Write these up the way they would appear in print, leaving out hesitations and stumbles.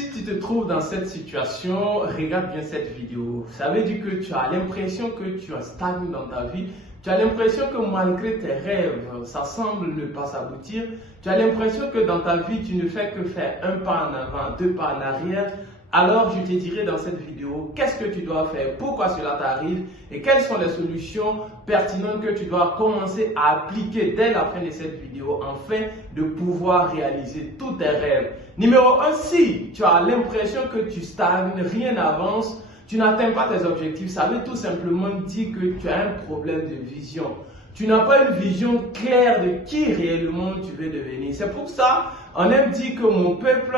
Si tu te trouves dans cette situation, regarde bien cette vidéo. Ça veut dire que tu as l'impression que tu as stagné dans ta vie. Tu as l'impression que malgré tes rêves, ça semble ne pas s'aboutir. Tu as l'impression que dans ta vie, tu ne fais que faire un pas en avant, deux pas en arrière. Alors, je te dirai dans cette vidéo, qu'est-ce que tu dois faire, pourquoi cela t'arrive et quelles sont les solutions pertinentes que tu dois commencer à appliquer dès la fin de cette vidéo afin de pouvoir réaliser tous tes rêves. Numéro 1, si tu as l'impression que tu stagnes, rien n'avance, tu n'atteins pas tes objectifs, ça veut tout simplement dire que tu as un problème de vision. Tu n'as pas une vision claire de qui réellement tu veux devenir. C'est pour ça, on aime dire que mon peuple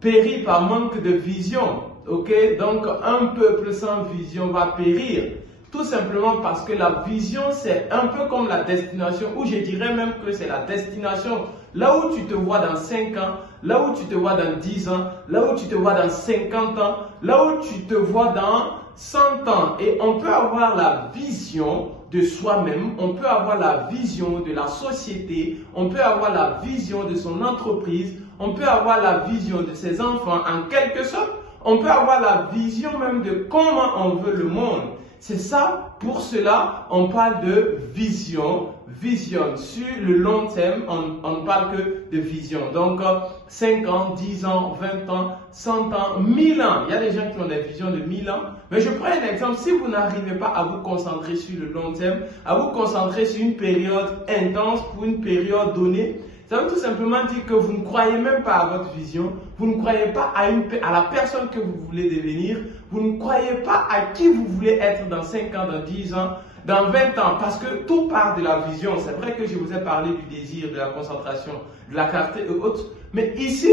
périt par manque de vision. Ok? Donc, un peuple sans vision va périr. Tout simplement parce que la vision, c'est un peu comme la destination, ou je dirais même que c'est la destination. Là où tu te vois dans 5 ans, là où tu te vois dans 10 ans, là où tu te vois dans 50 ans, là où tu te vois dans 100 ans. Et on peut avoir la vision de soi-même, on peut avoir la vision de la société, on peut avoir la vision de son entreprise, on peut avoir la vision de ses enfants, en quelque sorte, on peut avoir la vision même de comment on veut le monde. C'est ça, pour cela, on parle de vision. Vision, sur le long terme, on ne parle que de vision. Donc, 5 ans, 10 ans, 20 ans, 100 ans, 1000 ans. Il y a des gens qui ont des visions de 1000 ans. Mais je prends un exemple. Si vous n'arrivez pas à vous concentrer sur le long terme, à vous concentrer sur une période intense, pour une période donnée, ça veut tout simplement dire que vous ne croyez même pas à votre vision, vous ne croyez pas à la personne que vous voulez devenir, vous ne croyez pas à qui vous voulez être dans 5 ans, dans 10 ans, dans 20 ans, parce que tout part de la vision. C'est vrai que je vous ai parlé du désir, de la concentration, de la clarté et autres, mais ici,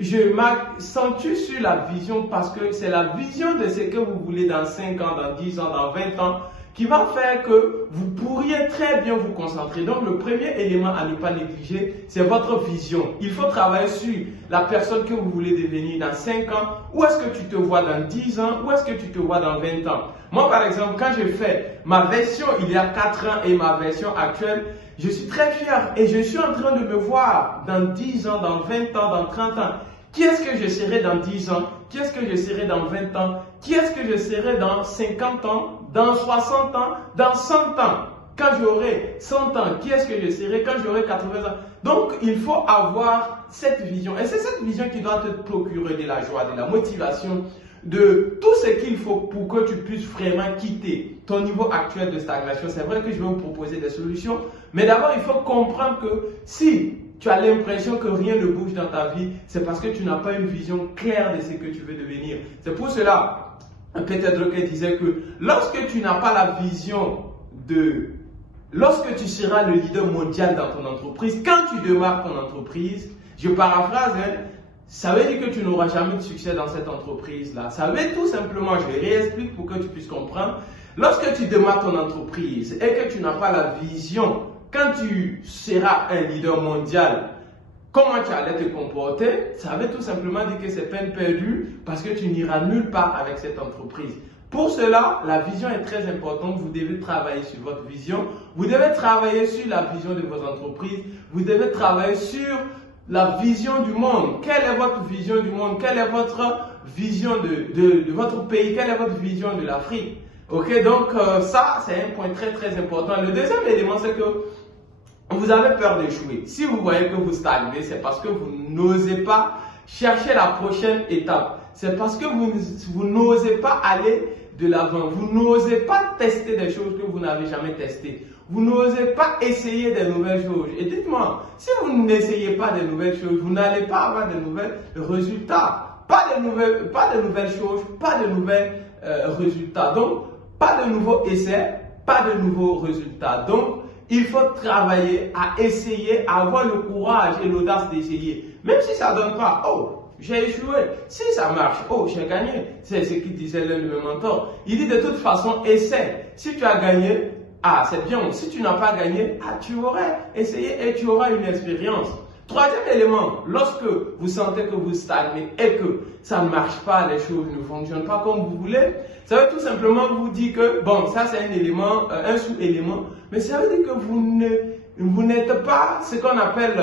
je m'accentue sur la vision parce que c'est la vision de ce que vous voulez dans 5 ans, dans 10 ans, dans 20 ans, qui va faire que vous pourriez très bien vous concentrer. Donc, le premier élément à ne pas négliger, c'est votre vision. Il faut travailler sur la personne que vous voulez devenir dans 5 ans. Où est-ce que tu te vois dans 10 ans? Où est-ce que tu te vois dans 20 ans? Moi, par exemple, quand j'ai fait ma version il y a 4 ans et ma version actuelle, je suis très fier et je suis en train de me voir dans 10 ans, dans 20 ans, dans 30 ans. Qui est-ce que je serai dans 10 ans? Qui est-ce que je serai dans 20 ans? Qui est-ce que je serai dans 50 ans? Dans 60 ans? Dans 100 ans? Quand j'aurai 100 ans, qui est-ce que je serai quand j'aurai 80 ans? Donc, il faut avoir cette vision. Et c'est cette vision qui doit te procurer de la joie, de la motivation, de tout ce qu'il faut pour que tu puisses vraiment quitter ton niveau actuel de stagnation. C'est vrai que je vais vous proposer des solutions, mais d'abord, il faut comprendre que si tu as l'impression que rien ne bouge dans ta vie, c'est parce que tu n'as pas une vision claire de ce que tu veux devenir. C'est pour cela, Peter Drucker disait que lorsque tu n'as pas la vision lorsque tu seras le leader mondial dans ton entreprise, quand tu démarres ton entreprise, je paraphrase, ça veut dire que tu n'auras jamais de succès dans cette entreprise-là. Ça veut tout simplement, je réexplique pour que tu puisses comprendre, lorsque tu démarres ton entreprise et que tu n'as pas la vision, quand tu seras un leader mondial, comment tu allais te comporter, ça veut tout simplement dire que c'est peine perdue parce que tu n'iras nulle part avec cette entreprise. Pour cela, la vision est très importante. Vous devez travailler sur votre vision. Vous devez travailler sur la vision de votre entreprise. Vous devez travailler sur la vision du monde. Quelle est votre vision du monde? Quelle est votre vision de votre pays? Quelle est votre vision de l'Afrique? Ok, donc ça, c'est un point très très important. Le deuxième élément, c'est que vous avez peur d'échouer. Si vous voyez que vous stagnez, c'est parce que vous n'osez pas chercher la prochaine étape. C'est parce que vous n'osez pas aller de l'avant. Vous n'osez pas tester des choses que vous n'avez jamais testées. Vous n'osez pas essayer des nouvelles choses. Et dites-moi, si vous n'essayez pas de nouvelles choses, vous n'allez pas avoir de nouveaux résultats. Pas de nouvelles choses, pas de nouveaux résultats. Donc, pas de nouveaux essais, pas de nouveaux résultats. Donc, il faut travailler à essayer, à avoir le courage et l'audace d'essayer. Même si ça ne donne pas, oh, j'ai échoué. Si ça marche, oh, j'ai gagné. C'est ce qu'il disait l'un de mes mentors. Il dit de toute façon, essaie. Si tu as gagné, ah, c'est bien. Si tu n'as pas gagné, ah, tu aurais essayé et tu auras une expérience. Troisième élément, lorsque vous sentez que vous stagnez et que ça ne marche pas, les choses ne fonctionnent pas comme vous voulez, ça veut tout simplement vous dire que, bon, ça c'est un élément, un sous-élément, mais ça veut dire que vous n'êtes pas ce qu'on appelle,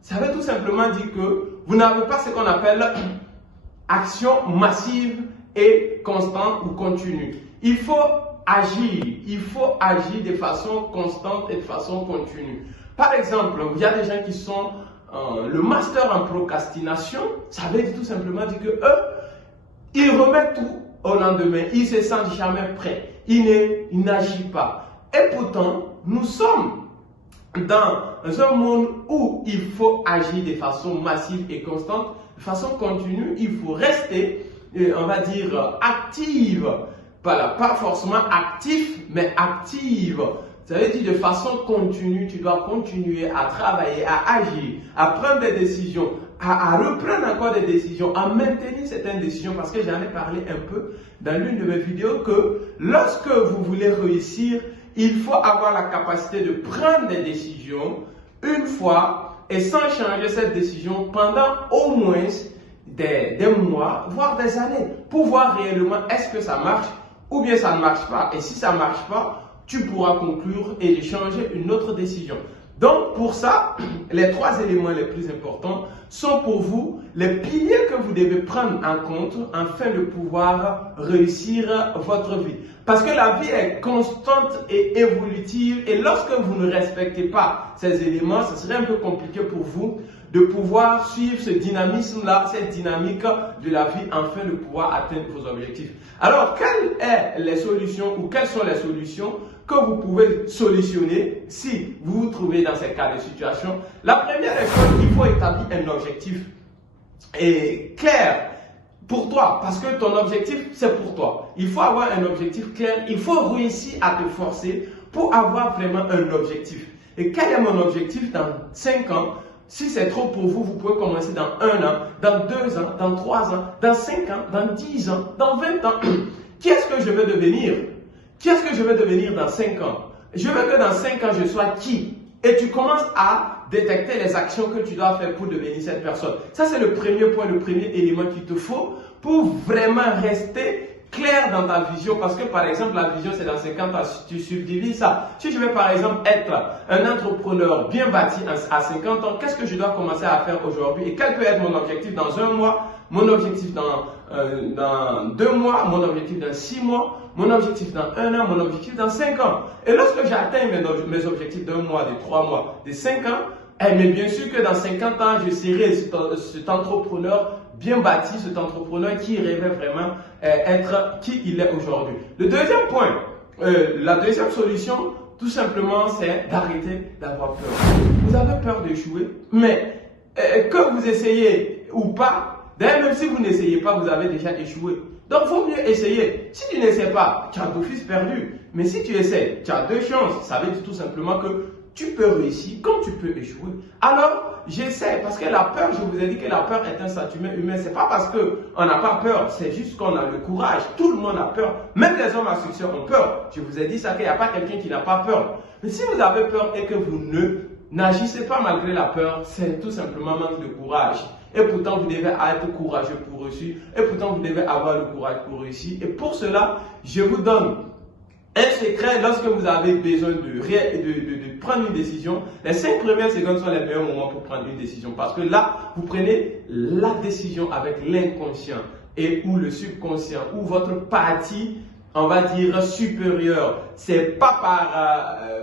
ça veut tout simplement dire que vous n'avez pas ce qu'on appelle action massive et constante ou continue. Il faut agir de façon constante et de façon continue. Par exemple, il y a des gens qui sont le master en procrastination, ça veut tout simplement dire que eux, ils remettent tout au lendemain, ils se sentent jamais prêts, ils n'agissent pas. Et pourtant, nous sommes dans un monde où il faut agir de façon massive et constante, de façon continue, il faut rester, on va dire, active, pas forcément actif, mais active. Ça veut dire de façon continue, tu dois continuer à travailler, à agir, à prendre des décisions, à reprendre encore des décisions, à maintenir certaines décisions, parce que j'en ai parlé un peu dans l'une de mes vidéos que lorsque vous voulez réussir, il faut avoir la capacité de prendre des décisions une fois et sans changer cette décision pendant au moins des mois, voire des années, pour voir réellement est-ce que ça marche ou bien ça ne marche pas. Et si ça ne marche pas, tu pourras conclure et changer une autre décision. Donc pour ça, les 3 éléments les plus importants sont pour vous les piliers que vous devez prendre en compte afin de pouvoir réussir votre vie. Parce que la vie est constante et évolutive et lorsque vous ne respectez pas ces éléments, ce serait un peu compliqué pour vous de pouvoir suivre ce dynamisme-là, cette dynamique de la vie afin de pouvoir atteindre vos objectifs. Alors, quelles sont les solutions que vous pouvez solutionner si vous vous trouvez dans ces cas de situation? La première école, il faut établir un objectif et clair pour toi, parce que ton objectif, c'est pour toi. Il faut avoir un objectif clair, il faut réussir à te forcer pour avoir vraiment un objectif. Et quel est mon objectif dans 5 ans? Si c'est trop pour vous, vous pouvez commencer dans 1 an, dans 2 ans, dans 3 ans, dans 5 ans, dans 10 ans, dans 20 ans. Qui est-ce que je veux devenir? Qui est-ce que je veux devenir dans 5 ans? Je veux que dans 5 ans, je sois qui? Et tu commences à détecter les actions que tu dois faire pour devenir cette personne. Ça, c'est le premier point, le premier élément qu'il te faut pour vraiment rester clair dans ta vision. Parce que, par exemple, la vision, c'est dans 50 ans. Si tu subdivises ça, si je veux, par exemple, être un entrepreneur bien bâti à 50 ans, qu'est-ce que je dois commencer à faire aujourd'hui? Et quel peut être mon objectif dans 1 mois, mon objectif dans 2 mois, mon objectif dans 6 mois, mon objectif dans 1 an, mon objectif dans 5 ans. Et lorsque j'atteins mes objectifs d'1 mois, de 3 mois, de 5 ans, mais bien sûr que dans 50 ans, je serai cet entrepreneur bien bâti, cet entrepreneur qui rêvait vraiment être qui il est aujourd'hui. Le deuxième point, la deuxième solution, tout simplement, c'est d'arrêter d'avoir peur. Vous avez peur d'échouer, mais que vous essayez ou pas, d'ailleurs même si vous n'essayez pas, vous avez déjà échoué. Donc, il vaut mieux essayer. Si tu n'essaies pas, tu as d'office perdu. Mais si tu essaies, tu as 2 chances. Ça veut dire tout simplement que tu peux réussir comme tu peux échouer. Alors, j'essaie parce que la peur, je vous ai dit que la peur est un sentiment humain. Ce n'est pas parce qu'on n'a pas peur, c'est juste qu'on a le courage. Tout le monde a peur. Même les hommes à succès ont peur. Je vous ai dit ça, qu'il n'y a pas quelqu'un qui n'a pas peur. Mais si vous avez peur et que vous n'agissez pas malgré la peur, c'est tout simplement manque de courage. Et pourtant, vous devez être courageux pour réussir. Et pourtant, vous devez avoir le courage pour réussir. Et pour cela, je vous donne un secret. Lorsque vous avez besoin de prendre une décision, les 5 premières secondes sont les meilleurs moments pour prendre une décision. Parce que là, vous prenez la décision avec l'inconscient et ou le subconscient ou votre partie, on va dire, supérieure. C'est pas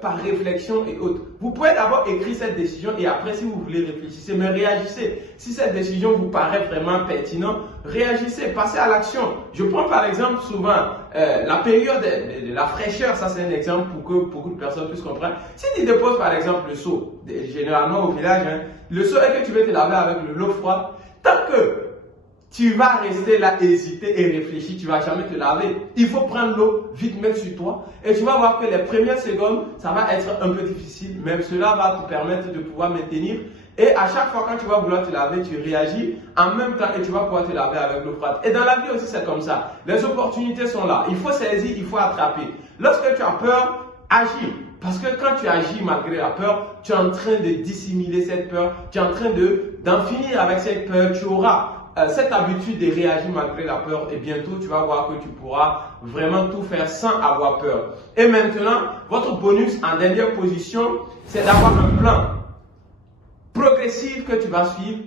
par réflexion et autres. Vous pouvez d'abord écrire cette décision et après, si vous voulez, réfléchissez, mais réagissez. Si cette décision vous paraît vraiment pertinente, réagissez, passez à l'action. Je prends par exemple souvent la période de la fraîcheur. Ça, c'est un exemple pour que beaucoup de personnes puissent comprendre. Si tu déposes par exemple le seau, généralement au village, le seau est que tu veux te laver avec l'eau froide, tant que tu vas rester là, hésiter et réfléchir, tu ne vas jamais te laver. Il faut prendre l'eau, vite mettre sur toi et tu vas voir que les premières secondes, ça va être un peu difficile, mais cela va te permettre de pouvoir maintenir. Et à chaque fois quand tu vas vouloir te laver, tu réagis en même temps et tu vas pouvoir te laver avec l'eau froide. Et dans la vie aussi, c'est comme ça. Les opportunités sont là. Il faut saisir, il faut attraper. Lorsque tu as peur, agis. Parce que quand tu agis malgré la peur, tu es en train de dissimuler cette peur, tu es en train d'en finir avec cette peur, tu auras cette habitude de réagir malgré la peur et bientôt tu vas voir que tu pourras vraiment tout faire sans avoir peur. Et maintenant, votre bonus en dernière position, c'est d'avoir un plan progressif que tu vas suivre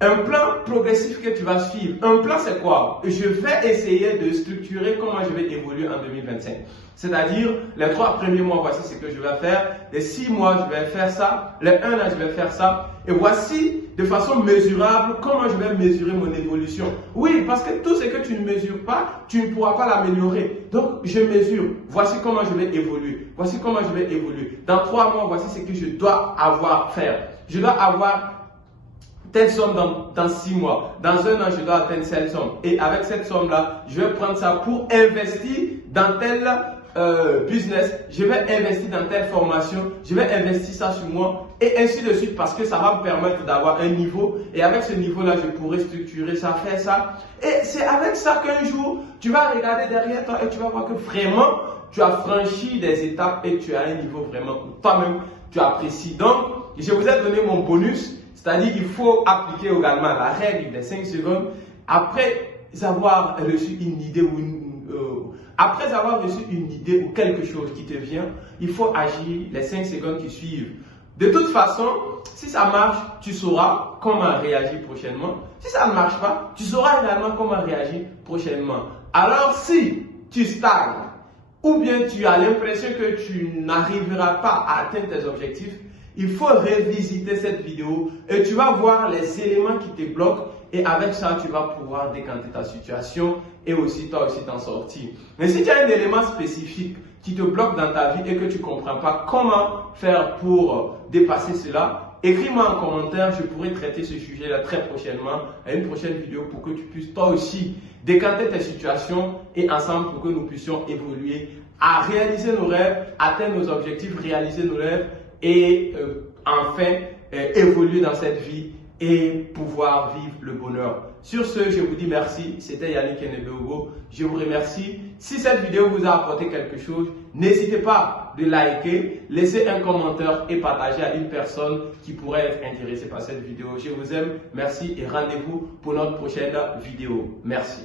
Un plan progressif que tu vas suivre. Un plan, c'est quoi? Je vais essayer de structurer comment je vais évoluer en 2025. C'est-à-dire, les 3 premiers mois, voici ce que je vais faire. Les 6 mois, je vais faire ça. Les 1 an, je vais faire ça. Et voici, de façon mesurable, comment je vais mesurer mon évolution. Oui, parce que tout ce que tu ne mesures pas, tu ne pourras pas l'améliorer. Donc, je mesure. Voici comment je vais évoluer. Voici comment je vais évoluer. Dans 3 mois, voici ce que je dois faire. Je dois avoir telle somme dans 6 mois. Dans 1 an, je dois atteindre cette somme. Et avec cette somme-là, je vais prendre ça pour investir dans tel business. Je vais investir dans telle formation. Je vais investir ça sur moi. Et ainsi de suite, parce que ça va me permettre d'avoir un niveau. Et avec ce niveau-là, je pourrai structurer ça, faire ça. Et c'est avec ça qu'un jour, tu vas regarder derrière toi et tu vas voir que vraiment, tu as franchi des étapes et tu as un niveau vraiment où toi-même, tu apprécies. Donc, je vous ai donné mon bonus. C'est-à-dire qu'il faut appliquer également la règle des 5 secondes après avoir reçu une idée ou quelque chose qui te vient, il faut agir les 5 secondes qui suivent. De toute façon, si ça marche, tu sauras comment réagir prochainement. Si ça ne marche pas, tu sauras également comment réagir prochainement. Alors si tu stagnes ou bien tu as l'impression que tu n'arriveras pas à atteindre tes objectifs, il faut revisiter cette vidéo et tu vas voir les éléments qui te bloquent et avec ça, tu vas pouvoir décanter ta situation et aussi toi aussi t'en sortir. Mais si tu as un élément spécifique qui te bloque dans ta vie et que tu ne comprends pas comment faire pour dépasser cela, écris-moi en commentaire, je pourrai traiter ce sujet-là très prochainement à une prochaine vidéo pour que tu puisses toi aussi décanter tes situations et ensemble pour que nous puissions évoluer à réaliser nos rêves, atteindre nos objectifs, réaliser nos rêves et enfin évoluer dans cette vie et pouvoir vivre le bonheur. Sur ce, je vous dis merci. C'était Yannick Enebeugo. Je vous remercie. Si cette vidéo vous a apporté quelque chose, n'hésitez pas de liker, laisser un commentaire et partager à une personne qui pourrait être intéressée par cette vidéo. Je vous aime. Merci et rendez-vous pour notre prochaine vidéo. Merci.